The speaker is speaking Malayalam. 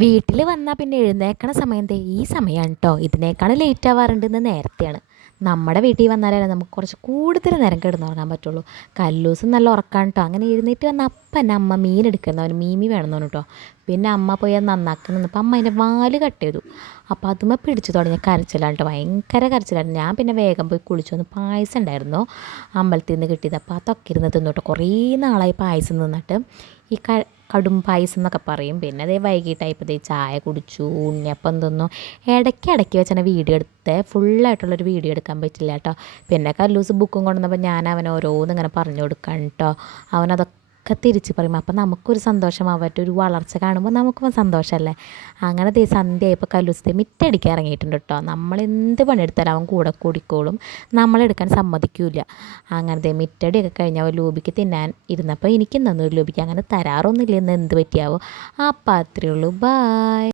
വീട്ടിൽ വന്നാൽ പിന്നെ എഴുന്നേക്കണ സമയം ദേ ഈ സമയമാണ് കേട്ടോ. ഇതിനേക്കാൾ ലേറ്റ് ആവാറുണ്ടെന്ന് നേരത്തെയാണ്. നമ്മുടെ വീട്ടിൽ വന്നാലേ നമുക്ക് കുറച്ച് കൂടുതൽ നേരം കിടന്നുറങ്ങാൻ പറ്റുള്ളൂ. കല്ലൂസും നല്ല ഉറക്കാണ് കേട്ടോ. അങ്ങനെ എഴുന്നേറ്റ് വന്ന അപ്പം തന്നെ അമ്മ മീൻ എടുക്കുന്നത് അവന് മീമി വേണമെന്ന് പറഞ്ഞു കേട്ടോ. പിന്നെ അമ്മ പോയി അത് നന്നാക്കി നിന്നപ്പോൾ അമ്മ അതിൻ്റെ വാല് കട്ട് ചെയ്തു. അപ്പോൾ അതുമ്മ പിടിച്ചു തുടങ്ങിയ കരച്ചിലാണ് കേട്ടോ. ഭയങ്കര കരച്ചിലാണ്. ഞാൻ പിന്നെ വേഗം പോയി കുളിച്ചു വന്ന് പായസം ഉണ്ടായിരുന്നു അമ്പലത്തിൽ നിന്ന് കിട്ടിയത്. അപ്പോൾ അതൊക്കെ ഇരുന്ന് തിന്നു കേട്ടോ. കുറേ നാളായി പായസം നിന്നിട്ട്. ഈ കടും പായസം എന്നൊക്കെ പറയും. പിന്നെ അതേ വൈകിട്ടായപ്പോൾ ദേ ചായ കുടിച്ചു, ഉണ്ണിയപ്പം തിന്നു. ഇടയ്ക്ക് വെച്ചാൽ വീഡിയോ എടുത്ത് ഫുള്ളായിട്ടുള്ളൊരു വീഡിയോ എടുക്കാൻ പറ്റില്ല കേട്ടോ. പിന്നെ കല്ലൂസ് ബുക്കും കൊണ്ടുവന്നപ്പോൾ ഞാൻ അവനെ ഓരോന്ന് ഇങ്ങനെ പറഞ്ഞു കൊടുക്കാൻ കേട്ടോ. അവനതൊക്കെ തിരിച്ച് പറയും. അപ്പം നമുക്കൊരു സന്തോഷം, അവരുടെ ഒരു വളർച്ച കാണുമ്പോൾ നമുക്കും സന്തോഷമല്ലേ. അങ്ങനെ ദേ സന്ധ്യയായപ്പോൾ കല്ലൂസത്തെ മിറ്റടിക്കാൻ ഇറങ്ങിയിട്ടുണ്ട് കേട്ടോ. നമ്മളെന്ത് പണിയെടുത്താലും അവൻ കൂടെ കൂടിക്കോളും, നമ്മളെടുക്കാൻ സമ്മതിക്കില്ല. അങ്ങനെ ദേ മിറ്റടിയൊക്കെ കഴിഞ്ഞാൽ അവൻ ലൂബിക്ക് തിന്നാൻ ഇരുന്നപ്പോൾ എനിക്കും തന്നു ഒരു ലൂബിക്ക്. അങ്ങനെ തരാറൊന്നുമില്ല, ഇന്ന് എന്ത് പറ്റിയാവോ. അപ്പം അത്രയേ ഉള്ളൂ. ബായ്.